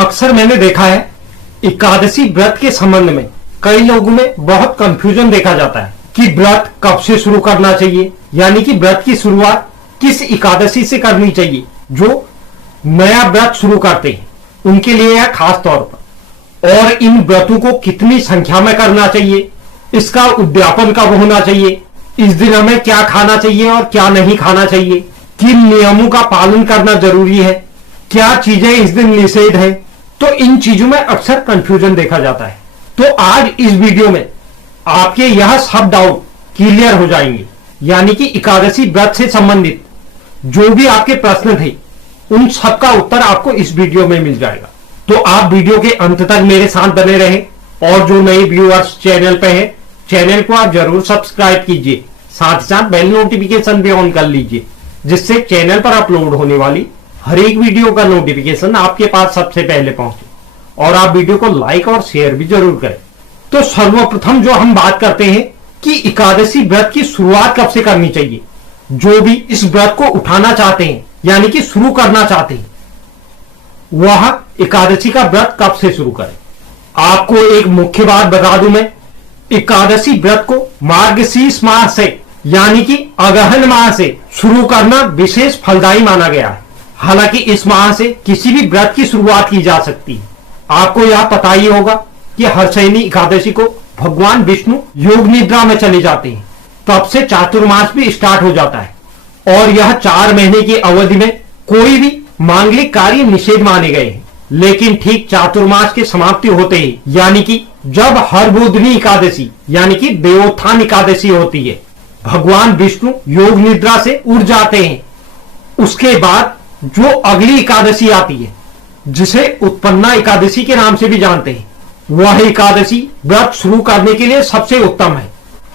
अक्सर मैंने देखा है एकादशी व्रत के संबंध में कई लोगों में बहुत कंफ्यूजन देखा जाता है कि व्रत कब से शुरू करना चाहिए, यानी कि व्रत की शुरुआत किस एकादशी से करनी चाहिए। जो नया व्रत शुरू करते हैं उनके लिए यह खास तौर पर, और इन व्रतों को कितनी संख्या में करना चाहिए, इसका उद्यापन कब होना चाहिए, इस दिन हमें क्या खाना चाहिए और क्या नहीं खाना चाहिए, किन नियमों का पालन करना जरूरी है, क्या चीजें इस दिन निषेध है। तो इन चीजों में अक्सर कंफ्यूजन देखा जाता है। तो आज इस वीडियो में आपके यह सब डाउट क्लियर हो जाएंगे, यानी कि एकादशी व्रत से संबंधित जो भी आपके प्रश्न थे उन सब का उत्तर आपको इस वीडियो में मिल जाएगा। तो आप वीडियो के अंत तक मेरे साथ बने रहें, और जो नए व्यूअर्स चैनल पे हैं चैनल को आप जरूर सब्सक्राइब कीजिए, साथ ही साथ बेल नोटिफिकेशन भी ऑन कर लीजिए, जिससे चैनल पर अपलोड होने वाली हर एक वीडियो का नोटिफिकेशन आपके पास सबसे पहले पहुंचे। और आप वीडियो को लाइक और शेयर भी जरूर करें। तो सर्वप्रथम जो हम बात करते हैं कि एकादशी व्रत की शुरुआत कब से करनी चाहिए। जो भी इस व्रत को उठाना चाहते हैं यानी कि शुरू करना चाहते हैं वह एकादशी का व्रत कब से शुरू करें। आपको एक मुख्य बात बता दूं मैं, एकादशी व्रत को मार्गशीर्ष माह से यानी कि अगहन माह से शुरू करना विशेष फलदायी माना गया है। हालांकि इस माह से किसी भी व्रत की शुरुआत की जा सकती है। आपको यह पता ही होगा कि हर्षयनी एकादशी को भगवान विष्णु योग निद्रा में चले जाते हैं, तब से चातुर्मास भी स्टार्ट हो जाता है, और यह 4 महीने की अवधि में कोई भी मांगलिक कार्य निषेध माने गए हैं। लेकिन ठीक चातुर्मास की समाप्ति होते ही, यानी कि जब हरबोधनी एकादशी यानी कि देवोत्थान एकादशी होती है, भगवान विष्णु योग निद्रा से उठ जाते हैं। उसके बाद जो अगली एकादशी आती है, जिसे उत्पन्ना एकादशी के नाम से भी जानते हैं, वह एकादशी व्रत शुरू करने के लिए सबसे उत्तम है,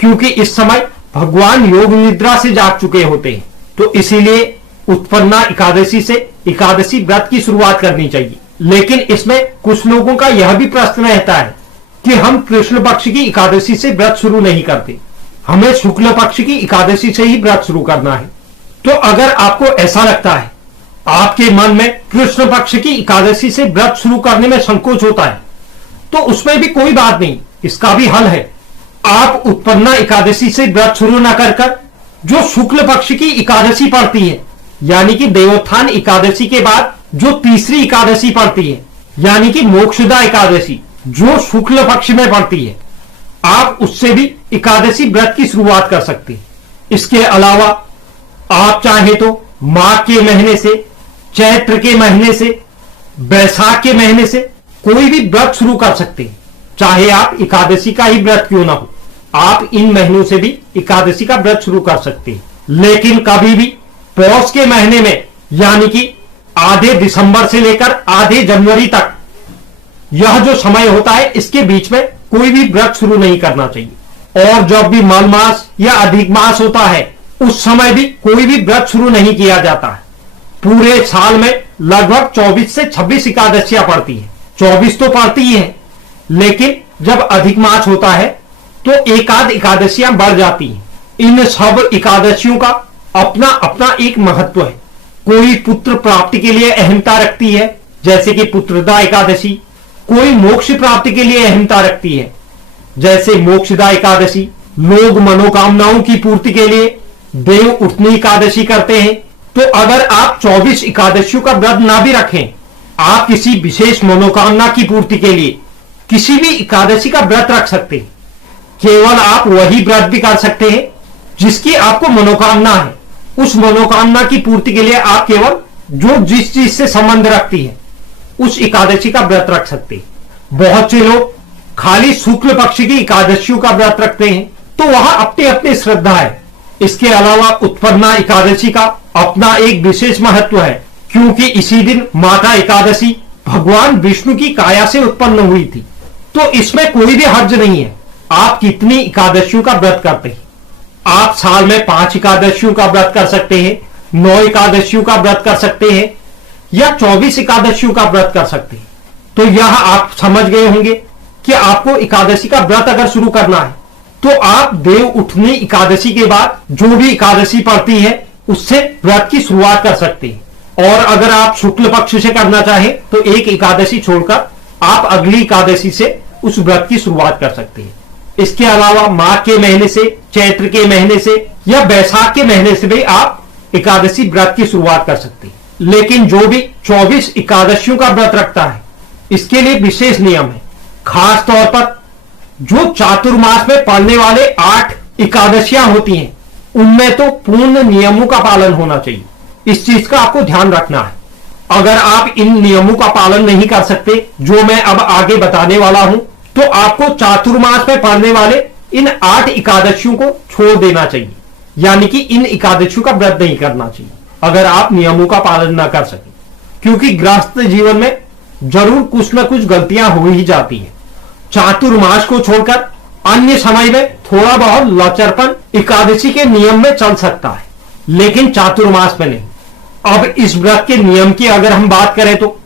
क्योंकि इस समय भगवान योग निद्रा से जाग चुके होते हैं। तो इसीलिए उत्पन्ना एकादशी से एकादशी व्रत की शुरुआत करनी चाहिए। लेकिन इसमें कुछ लोगों का यह भी प्रश्न रहता है कि हम कृष्ण पक्ष की एकादशी से व्रत शुरू नहीं करते, हमें शुक्ल पक्ष की एकादशी से ही व्रत शुरू करना है। तो अगर आपको ऐसा लगता है, आपके मन में कृष्ण पक्ष की एकादशी से व्रत शुरू करने में संकोच होता है, तो उसमें भी कोई बात नहीं, इसका भी हल है। आप उत्पन्ना एकादशी से व्रत शुरू न कर जो शुक्ल पक्ष की एकादशी पड़ती है, यानी कि देवोत्थान एकादशी के बाद जो तीसरी एकादशी पड़ती है, यानी कि मोक्षदा एकादशी जो शुक्ल पक्ष में पड़ती है, आप उससे भी एकादशी व्रत की शुरुआत कर सकते हैं। इसके अलावा आप चाहे तो माघ के महीने से, चैत्र के महीने से, बैसाख के महीने से कोई भी व्रत शुरू कर सकते हैं, चाहे आप एकादशी का ही व्रत क्यों ना हो। आप इन महीनों से भी एकादशी का व्रत शुरू कर सकते हैं। लेकिन कभी भी पौष के महीने में, यानी कि आधे दिसंबर से लेकर आधे जनवरी तक, यह जो समय होता है इसके बीच में कोई भी व्रत शुरू नहीं करना चाहिए। और जब भी मल मास या अधिक मास होता है उस समय भी कोई भी व्रत शुरू नहीं किया जाता है। पूरे साल में लगभग 24 से 26 एकादशियां पड़ती है। 24 तो पड़ती ही है, लेकिन जब अधिक मास होता है तो एकाध एकादशियां बढ़ जाती हैं। इन सब एकादशियों का अपना अपना एक महत्व है। कोई पुत्र प्राप्ति के लिए अहमता रखती है, जैसे कि पुत्रदा एकादशी। कोई मोक्ष प्राप्ति के लिए अहमता रखती है, जैसे मोक्षदा एकादशी। लोग मनोकामनाओं की पूर्ति के लिए देव उठनी एकादशी करते हैं। तो अगर आप 24 एकादशियों का व्रत ना भी रखें, आप किसी विशेष मनोकामना की पूर्ति के लिए किसी भी एकादशी का व्रत रख सकते हैं। केवल आप वही व्रत भी कर सकते हैं जिसकी आपको मनोकामना है। उस मनोकामना की पूर्ति के लिए आप केवल जो जिस चीज से संबंध रखती है उस एकादशी का व्रत रख सकते हैं। बहुत से लोग खाली शुक्ल पक्ष की एकादशियों का व्रत रखते हैं, तो वह अपनी अपनी श्रद्धा है। इसके अलावा उत्पन्ना एकादशी का अपना एक विशेष महत्व है, क्योंकि इसी दिन माता एकादशी भगवान विष्णु की काया से उत्पन्न हुई थी। तो इसमें कोई भी हर्ज नहीं है आप कितनी एकादशियों का व्रत करते हैं। आप साल में 5 एकादशियों का व्रत कर सकते हैं, 9 एकादशियों का व्रत कर सकते हैं, या 24 एकादशियों का व्रत कर सकते हैं। तो यह आप समझ गए होंगे कि आपको एकादशी का व्रत अगर शुरू करना है तो आप देव उठनी एकादशी के बाद जो भी एकादशी पड़ती है उससे व्रत की शुरुआत कर सकते हैं। और अगर आप शुक्ल पक्ष से करना चाहें तो एक एकादशी छोड़कर आप अगली एकादशी से उस व्रत की शुरुआत कर सकते हैं। इसके अलावा माघ के महीने से, चैत्र के महीने से या बैसाख के महीने से भी आप एकादशी व्रत की शुरुआत कर सकते हैं। लेकिन जो भी 24 एकादशियों का व्रत रखता है, इसके लिए विशेष नियम है। खास तौर पर जो चातुर्मास में पड़ने वाले 8 एकादशियां होती हैं, उनमें तो पूर्ण नियमों का पालन होना चाहिए। इस चीज का आपको ध्यान रखना है। अगर आप इन नियमों का पालन नहीं कर सकते, जो मैं अब आगे बताने वाला हूं, तो आपको चातुर्मास में पड़ने वाले इन 8 एकादशियों को छोड़ देना चाहिए, यानी कि इन एकादशियों का व्रत नहीं करना चाहिए अगर आप नियमों का पालन न कर सके। क्योंकि गृहस्थ जीवन में जरूर कुछ न कुछ गलतियां हो ही जाती हैं। चातुर्मास को छोड़कर अन्य समय में थोड़ा बहुत लचरपन एकादशी के नियम में चल सकता है, लेकिन चातुर्मास में नहीं। अब इस व्रत के नियम की अगर हम बात करें तो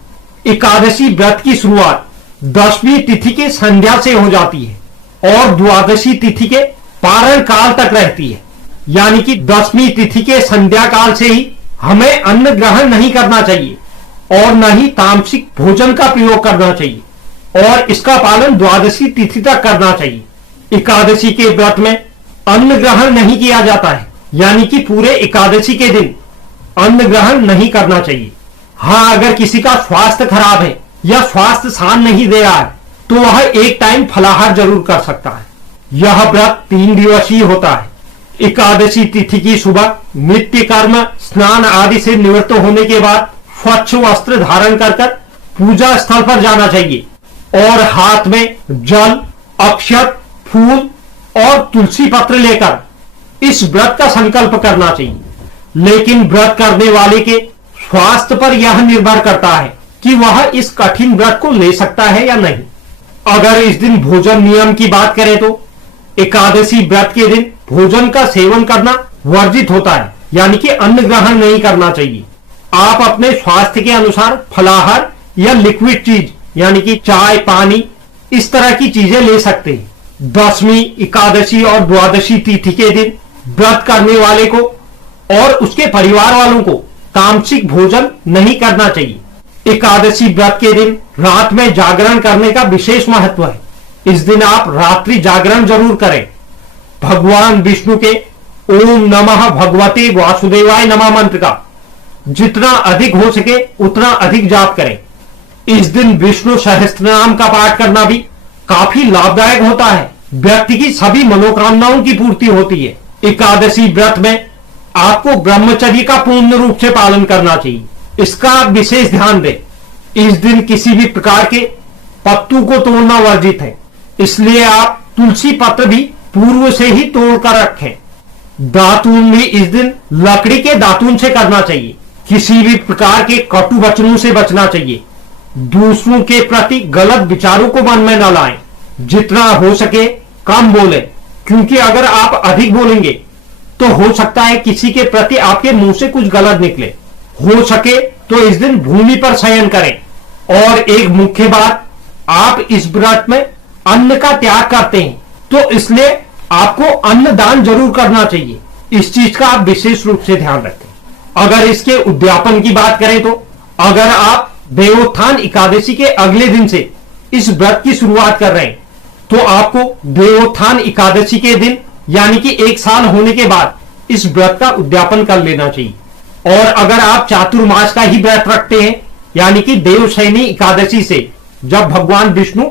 एकादशी व्रत की शुरुआत 10वीं तिथि के संध्या से हो जाती है और द्वादशी तिथि के पारण काल तक रहती है। यानी कि 10वीं तिथि के संध्या काल से ही हमें अन्न ग्रहण नहीं करना चाहिए और न ही तामसिक भोजन का प्रयोग करना चाहिए और इसका पालन द्वादशी तिथि तक करना चाहिए। एकादशी के व्रत में अन्न ग्रहण नहीं किया जाता है, यानी कि पूरे एकादशी के दिन अन्न ग्रहण नहीं करना चाहिए। हाँ, अगर किसी का स्वास्थ्य खराब है या स्वास्थ्य साथ नहीं दे रहा है तो वह एक टाइम फलाहार जरूर कर सकता है। यह व्रत 3 दिवसीय होता है। एकादशी तिथि की सुबह नित्य कर्म स्नान आदि से निवृत्त होने के बाद स्वच्छ वस्त्र धारण कर पूजा स्थल पर जाना चाहिए और हाथ में जल, अक्षत, फूल और तुलसी पत्र लेकर इस व्रत का संकल्प करना चाहिए। लेकिन व्रत करने वाले के स्वास्थ्य पर यह निर्भर करता है कि वह इस कठिन व्रत को ले सकता है या नहीं। अगर इस दिन भोजन नियम की बात करें तो एकादशी व्रत के दिन भोजन का सेवन करना वर्जित होता है, यानी कि अन्न ग्रहण नहीं करना चाहिए। आप अपने स्वास्थ्य के अनुसार फलाहार या लिक्विड चीज यानी कि चाय, पानी, इस तरह की चीजें ले सकते हैं। 10वीं एकादशी और द्वादशी तिथि के दिन व्रत करने वाले को और उसके परिवार वालों को तामसिक भोजन नहीं करना चाहिए। एकादशी व्रत के दिन रात में जागरण करने का विशेष महत्व है। इस दिन आप रात्रि जागरण जरूर करें। भगवान विष्णु के ओम नमः भगवते वासुदेवाय नमः मंत्र का जितना अधिक हो सके उतना अधिक जाप करें। इस दिन विष्णु सहस्त्रनाम का पाठ करना भी काफी लाभदायक होता है। व्यक्ति की सभी मनोकामनाओं की पूर्ति होती है। एकादशी व्रत में आपको ब्रह्मचर्य का पूर्ण रूप से पालन करना चाहिए। इसका आप विशेष ध्यान दें। इस दिन किसी भी प्रकार के पत्तों को तोड़ना वर्जित है, इसलिए आप तुलसी पत्र भी पूर्व से ही तोड़ कर रखें। दातून भी इस दिन लकड़ी के दातून से करना चाहिए। किसी भी प्रकार के कटु वचनों से बचना चाहिए। दूसरों के प्रति गलत विचारों को मन में न लाएं। जितना हो सके कम बोलें, क्योंकि अगर आप अधिक बोलेंगे तो हो सकता है किसी के प्रति आपके मुंह से कुछ गलत निकले। हो सके तो इस दिन भूमि पर शयन करें। और एक मुख्य बात, आप इस व्रत में अन्न का त्याग करते हैं तो इसलिए आपको अन्न दान जरूर करना चाहिए। इस चीज का आप विशेष रूप से ध्यान रखें। अगर इसके उद्यापन की बात करें तो अगर आप देवोत्थान एकादशी के अगले दिन से इस व्रत की शुरुआत कर रहे हैं तो आपको देवोत्थान एकादशी के दिन यानी कि 1 साल होने के बाद इस व्रत का उद्यापन कर लेना चाहिए। और अगर आप चातुर्मास का ही व्रत रखते हैं यानी कि देवशयनी एकादशी से, जब भगवान विष्णु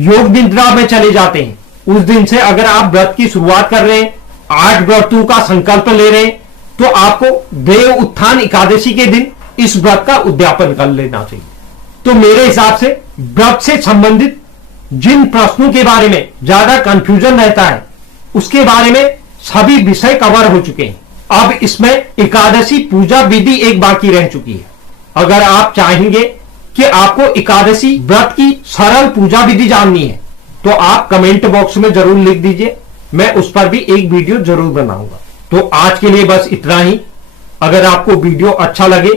योग निद्रा में चले जाते हैं, उस दिन से अगर आप व्रत की शुरुआत कर रहे हैं, 8 व्रतों का संकल्प ले रहे हैं, तो आपको देव उत्थान एकादशी के दिन इस व्रत का उद्यापन कर लेना चाहिए। तो मेरे हिसाब से व्रत से संबंधित जिन प्रश्नों के बारे में ज्यादा कंफ्यूजन रहता है उसके बारे में सभी विषय कवर हो चुके हैं। अब इसमें एकादशी पूजा विधि एक बाकी रह चुकी है। अगर आप चाहेंगे कि आपको एकादशी व्रत की सरल पूजा विधि जाननी है तो आप कमेंट बॉक्स में जरूर लिख दीजिए, मैं उस पर भी एक वीडियो जरूर बनाऊंगा। तो आज के लिए बस इतना ही। अगर आपको वीडियो अच्छा लगे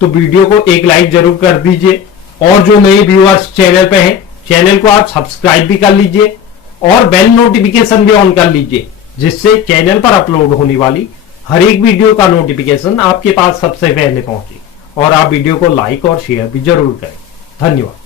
तो वीडियो को एक लाइक जरूर कर दीजिए और जो नए व्यूअर्स चैनल पे हैं, चैनल को आप सब्सक्राइब भी कर लीजिए और बेल नोटिफिकेशन भी ऑन कर लीजिए, जिससे चैनल पर अपलोड होने वाली हर एक वीडियो का नोटिफिकेशन आपके पास सबसे पहले पहुंचे। और आप वीडियो को लाइक और शेयर भी जरूर करें। धन्यवाद।